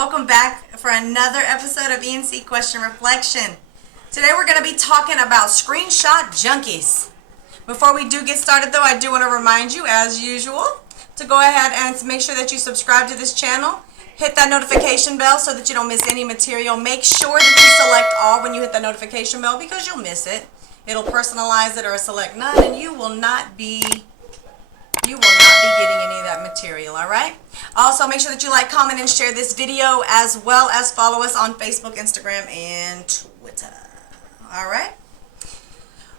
Welcome back for another episode of E&C Question Reflection. Today we're going to be talking about screenshot junkies. Before we do get started though, I do want to remind you, as usual, to go ahead and make sure that you subscribe to this channel. Hit that notification bell so that you don't miss any material. Make sure that you select all when you hit that notification bell because you'll miss it. It'll personalize it or select none and you will not be getting any of that material, all right? Also, make sure that you like, comment, and share this video, as well as follow us on Facebook, Instagram, and Twitter, all right?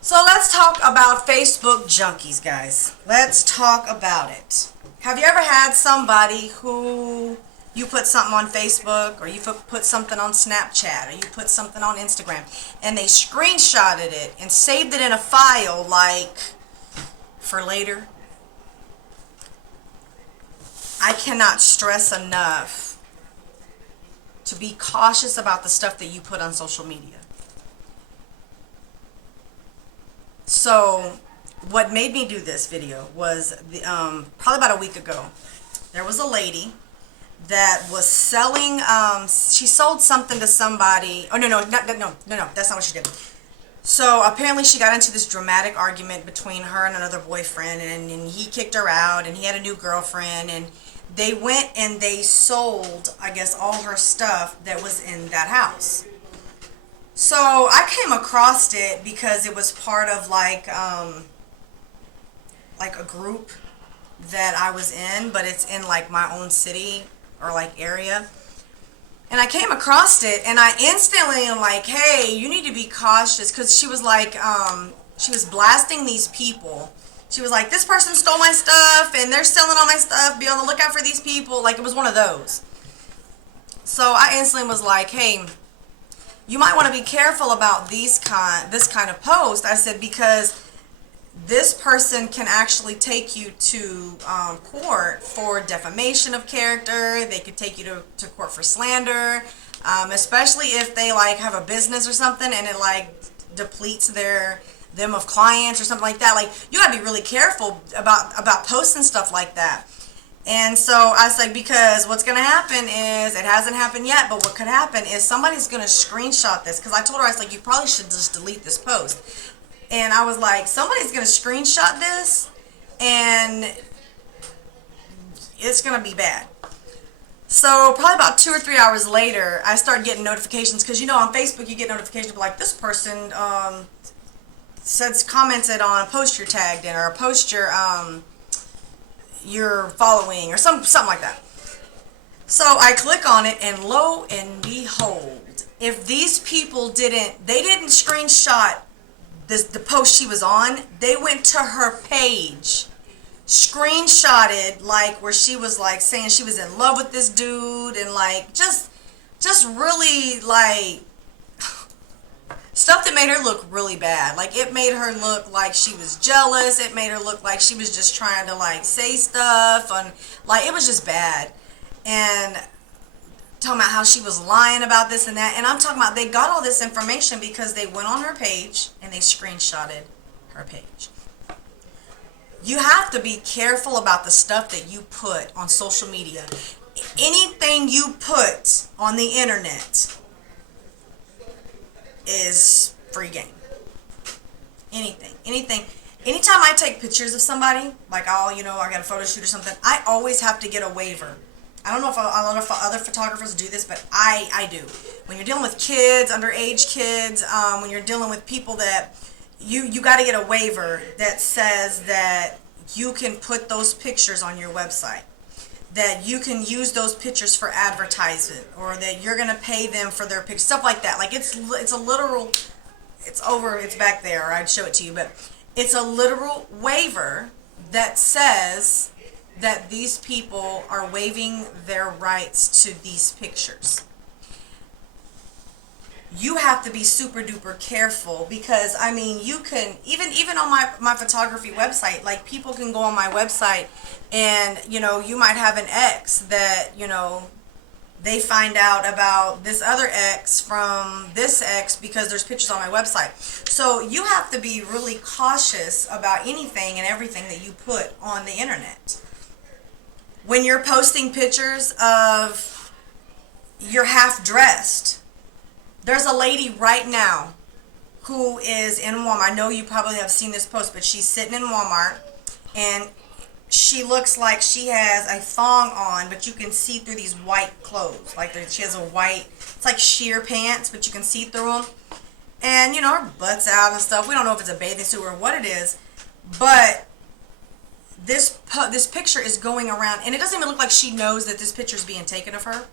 So let's talk about Facebook junkies, guys. Let's talk about it. Have you ever had somebody who you put something on Facebook, or you put something on Snapchat, or you put something on Instagram, and they screenshotted it and saved it in a file, like, for later? I cannot stress enough to be cautious about the stuff that you put on social media. So what made me do this video was probably about a week ago. There was a lady that was selling, she sold something to somebody. Oh, no, that's not what she did. So apparently she got into this dramatic argument between her and another boyfriend, and he kicked her out, and he had a new girlfriend, and they went and they sold, I guess, all her stuff that was in that house. So I came across it because it was part of like a group that I was in, but it's in like my own city or like area. And I came across it and I instantly am like, hey, you need to be cautious, because she was like, she was blasting these people. She was like, this person stole my stuff and they're selling all my stuff. Be on the lookout for these people. Like, it was one of those. So I instantly was like, hey, you might want to be careful about this kind of post. I said, because this person can actually take you to court for defamation of character. They could take you to court for slander, especially if they like have a business or something and it like depletes them of clients or something like that. Like, you gotta be really careful about posting stuff like that. And so I was like, because what's gonna happen is, it hasn't happened yet, but what could happen is somebody's gonna screenshot this. Because I told her, I was like, you probably should just delete this post. And I was like, somebody's gonna screenshot this and it's gonna be bad. So probably about 2 or 3 hours later, I started getting notifications, because you know on Facebook you get notifications like, this person commented on a post you're tagged in, or a post you're following, or something like that. So I click on it, and lo and behold, if these people didn't screenshot the post she was on, they went to her page, screenshotted like where she was like saying she was in love with this dude, and like just really like stuff that made her look really bad. Like, it made her look like she was jealous. It made her look like she was just trying to like say stuff, and like it was just bad. And talking about how she was lying about this and that. And I'm talking about, they got all this information because they went on her page and they screenshotted her page. You have to be careful about the stuff that you put on social media. Anything you put on the internet is free game. Anything. Anytime I take pictures of somebody, like I got a photo shoot or something, I always have to get a waiver. I don't know if other photographers do this, but I do. When you're dealing with kids, underage kids, when you're dealing with people that you got to get a waiver that says that you can put those pictures on your website, that you can use those pictures for advertisement, or that you're going to pay them for their pictures, stuff like that. Like, it's a literal, it's back there, I'd show it to you, but it's a literal waiver that says that these people are waiving their rights to these pictures. You have to be super duper careful, because I mean, you can even on my photography website, like, people can go on my website and you might have an ex that they find out about this other ex from this ex because there's pictures on my website. So you have to be really cautious about anything and everything that you put on the internet. When you're posting pictures of you're half dressed. There's a lady right now who is in Walmart. I know you probably have seen this post, but she's sitting in Walmart, and she looks like she has a thong on, but you can see through these white clothes. Like she has a white, it's like sheer pants, but you can see through them. And, you know, her butt's out and stuff. We don't know if it's a bathing suit or what it is. But this picture is going around, and it doesn't even look like she knows that this picture is being taken of her.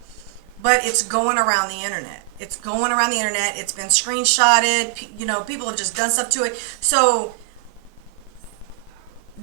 But it's going around the internet. It's going around the internet. It's been screenshotted. You know, people have just done stuff to it. So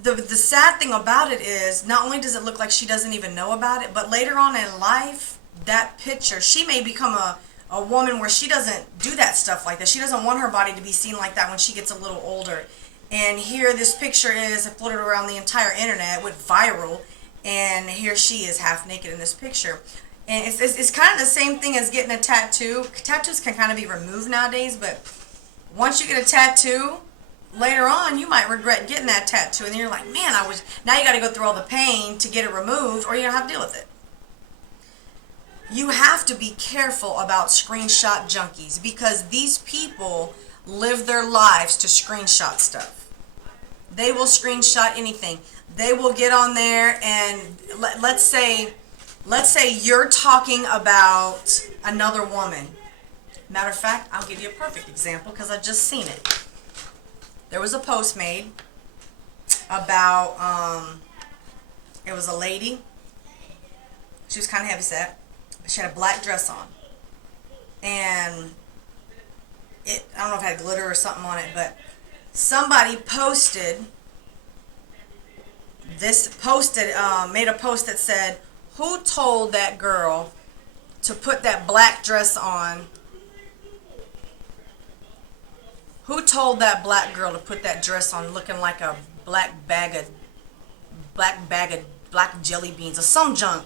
the sad thing about it is, not only does it look like she doesn't even know about it, but later on in life, that picture, she may become a woman where she doesn't do that stuff like that. She doesn't want her body to be seen like that when she gets a little older. And here this picture is floated around the entire internet, went viral, and here she is half naked in this picture. And it's kind of the same thing as getting a tattoo. Tattoos can kind of be removed nowadays, but once you get a tattoo, later on you might regret getting that tattoo, and then you're like, man, now you got to go through all the pain to get it removed, or you don't have to deal with it. You have to be careful about screenshot junkies, because these people live their lives to screenshot stuff. They will screenshot anything. They will get on there and let's say you're talking about another woman. Matter of fact, I'll give you a perfect example because I just seen it. There was a post made about it was a lady. She was kind of heavyset. She had a black dress on, and I don't know if it had glitter or something on it, but somebody made a post that said, who told that girl to put that black dress on? Who told that black girl to put that dress on looking like a black bag of black jelly beans or some junk?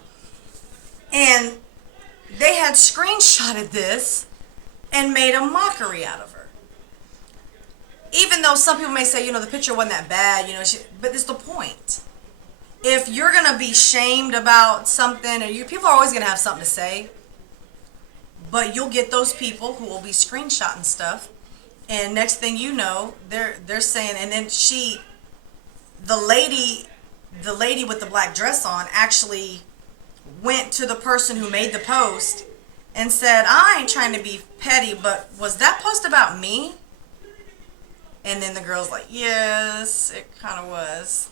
And they had screenshotted this and made a mockery out of her. Even though some people may say, you know, the picture wasn't that bad, you know, but it's the point. If you're going to be shamed about something, and people are always going to have something to say, but you'll get those people who will be screenshotting stuff, and next thing you know, they're saying, and then the lady with the black dress on actually went to the person who made the post and said, I ain't trying to be petty, but was that post about me? And then the girl's like, yes, it kind of was.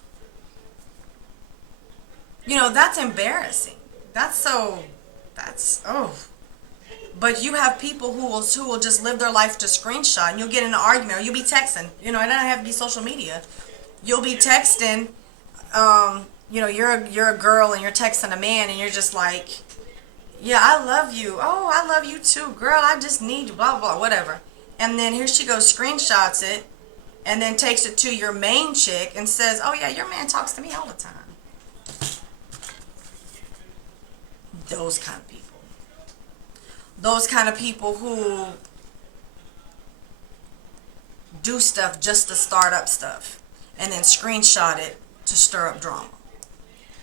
You know, that's embarrassing. But you have people who will just live their life to screenshot, and you'll get in an argument, or you'll be texting. You know, it doesn't have to be social media. You'll be texting, you know, you're a girl and you're texting a man, and you're just like, yeah, I love you. Oh, I love you too, girl. I just need you, blah, blah, blah, whatever. And then here she goes, screenshots it, and then takes it to your main chick and says, oh yeah, your man talks to me all the time. Those kind of people. Those kind of people who do stuff just to start up stuff and then screenshot it to stir up drama.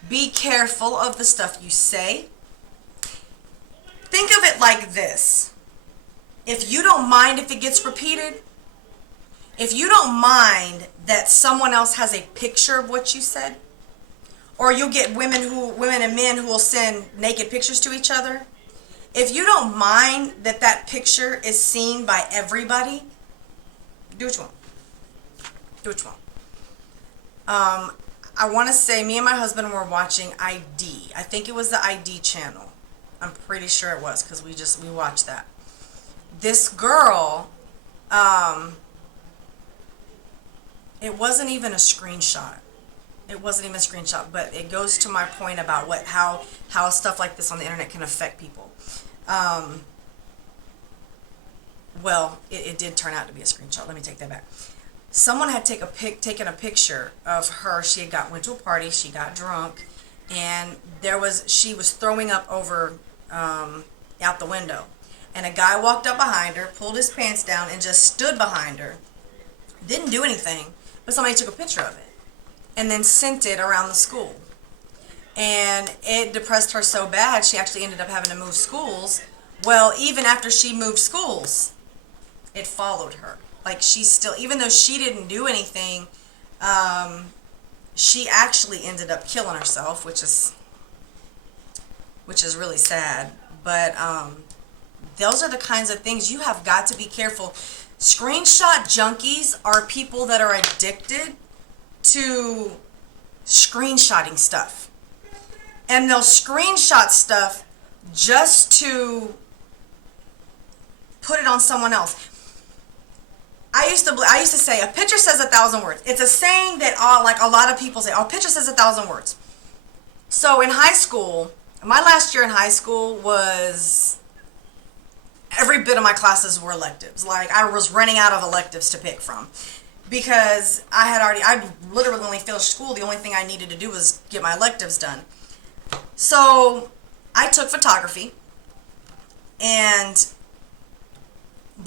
Be careful of the stuff you say. Think of it like this. If you don't mind if it gets repeated, if you don't mind that someone else has a picture of what you said, or you'll get women and men who will send naked pictures to each other, if you don't mind that picture is seen by everybody, do what you want. Do what you want. I want to say me and my husband were watching ID. I think it was the ID channel. I'm pretty sure it was, because we watched that. This girl, it wasn't even a screenshot. It wasn't even a screenshot, but it goes to my point about how stuff like this on the internet can affect people. Well, it did turn out to be a screenshot. Let me take that back. Someone had taken a picture of her. She had went to a party. She got drunk, and she was throwing up over out the window. And a guy walked up behind her, pulled his pants down, and just stood behind her. Didn't do anything, but somebody took a picture of it and then sent it around the school. And it depressed her so bad, she actually ended up having to move schools Well, even after she moved schools, it followed her. Like, she still, even though she didn't do anything, she actually ended up killing herself, which is really sad. But those are the kinds of things you have got to be careful. Screenshot junkies are people that are addicted to screenshotting stuff. And they'll screenshot stuff just to put it on someone else. I used to say, a picture says 1,000 words. It's a saying that like a lot of people say, a picture says 1,000 words. So in high school, my last year in high school was, every bit of my classes were electives. Like, I was running out of electives to pick from. Because I literally only finished school. The only thing I needed to do was get my electives done. So I took photography, but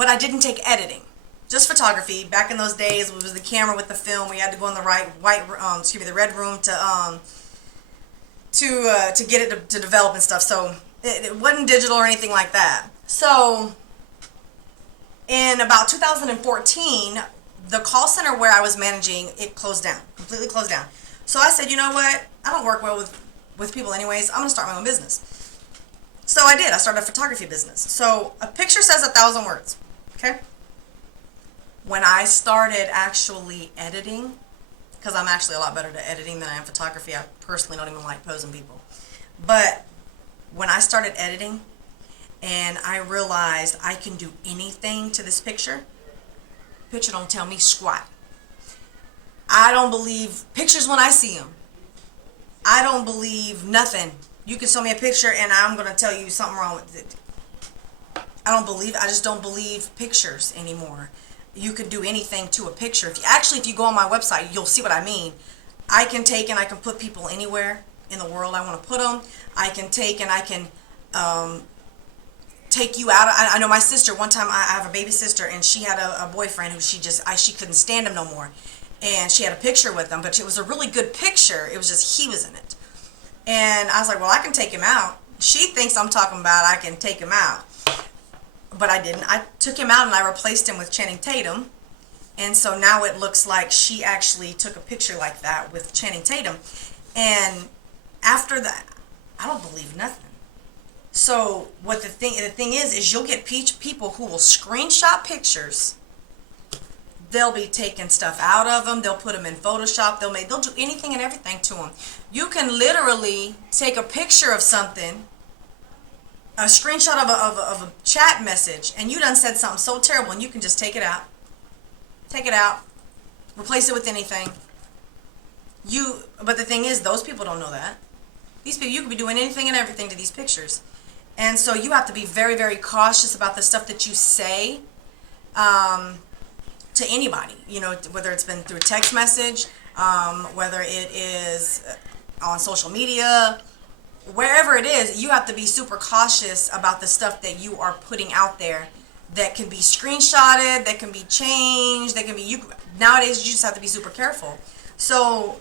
I didn't take editing. Just photography. Back in those days, it was the camera with the film. We had to go in the the red room to get it to develop and stuff. So it wasn't digital or anything like that. So in about 2014, the call center where I was managing, it closed down, completely closed down. So I said, you know what? I don't work well with people anyways. I'm going to start my own business. So I did. I started a photography business. So a picture says 1,000 words. Okay? When I started actually editing, because I'm actually a lot better at editing than I am photography. I personally don't even like posing people. But when I started editing and I realized I can do anything to this picture don't tell me squat. I don't believe pictures when I see them. I don't believe nothing. You can show me a picture and I'm going to tell you something wrong with it. I just don't believe pictures anymore. You can do anything to a picture. If you go on my website, you'll see what I mean. I can take and I can put people anywhere in the world I want to put them. I can take and I can take you out. I know my sister, one time I have a baby sister, and she had a boyfriend who she couldn't stand him no more. And she had a picture with him, but it was a really good picture. It was just he was in it. And I was like, well, I can take him out. She thinks I'm talking about I can take him out. But I didn't. I took him out and I replaced him with Channing Tatum. And so now it looks like she actually took a picture like that with Channing Tatum. And after that, I don't believe nothing. So what the thing is you'll get people who will screenshot pictures. They'll be taking stuff out of them. They'll put them in Photoshop. They'll do anything and everything to them. You can literally take a picture of something, a screenshot of a chat message, and you done said something so terrible, and you can just take it out, replace it with anything. But the thing is, those people don't know that. These people, you could be doing anything and everything to these pictures. And so you have to be very, very cautious about the stuff that you say to anybody, whether it's been through text message, whether it is on social media, wherever it is. You have to be super cautious about the stuff that you are putting out there that can be screenshotted, that can be changed, nowadays you just have to be super careful. So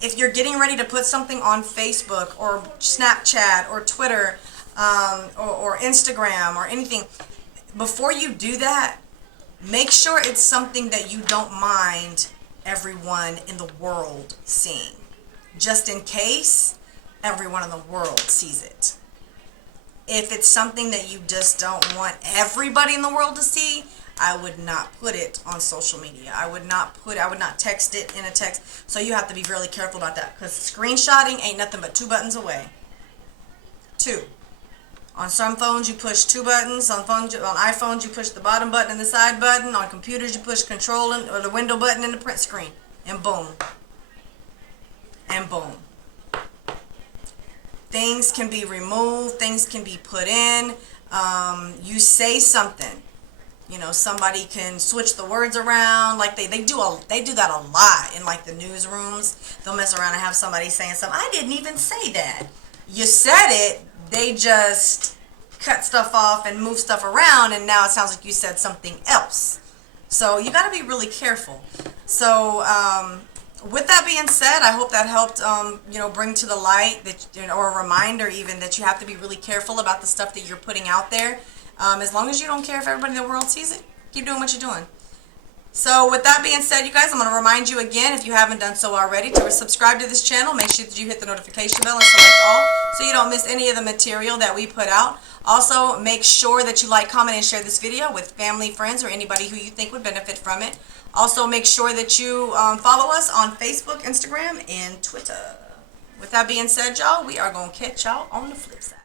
if you're getting ready to put something on Facebook or Snapchat or Twitter or Instagram or anything, before you do that, make sure it's something that you don't mind everyone in the world seeing. Just in case everyone in the world sees it. If it's something that you just don't want everybody in the world to see, I would not put it on social media. I would not text it in a text. So you have to be really careful about that, because screenshotting ain't nothing but 2 buttons away. 2. On some phones you push 2 buttons. On iPhones you push the bottom button and the side button. On computers you push control or the window button and the print screen. And boom. And boom. Things can be removed. Things can be put in. You say something. Somebody can switch the words around. Like they do that a lot in like the newsrooms. They'll mess around and have somebody saying something. I didn't even say that. You said it. They just cut stuff off and move stuff around, and now it sounds like you said something else. So you got to be really careful. So with that being said, I hope that helped, bring to the light that, or a reminder even that you have to be really careful about the stuff that you're putting out there. As long as you don't care if everybody in the world sees it, keep doing what you're doing. So with that being said, you guys, I'm going to remind you again, if you haven't done so already, to subscribe to this channel. Make sure that you hit the notification bell and select all so you don't miss any of the material that we put out. Also, make sure that you like, comment, and share this video with family, friends, or anybody who you think would benefit from it. Also, make sure that you follow us on Facebook, Instagram, and Twitter. With that being said, y'all, we are going to catch y'all on the flip side.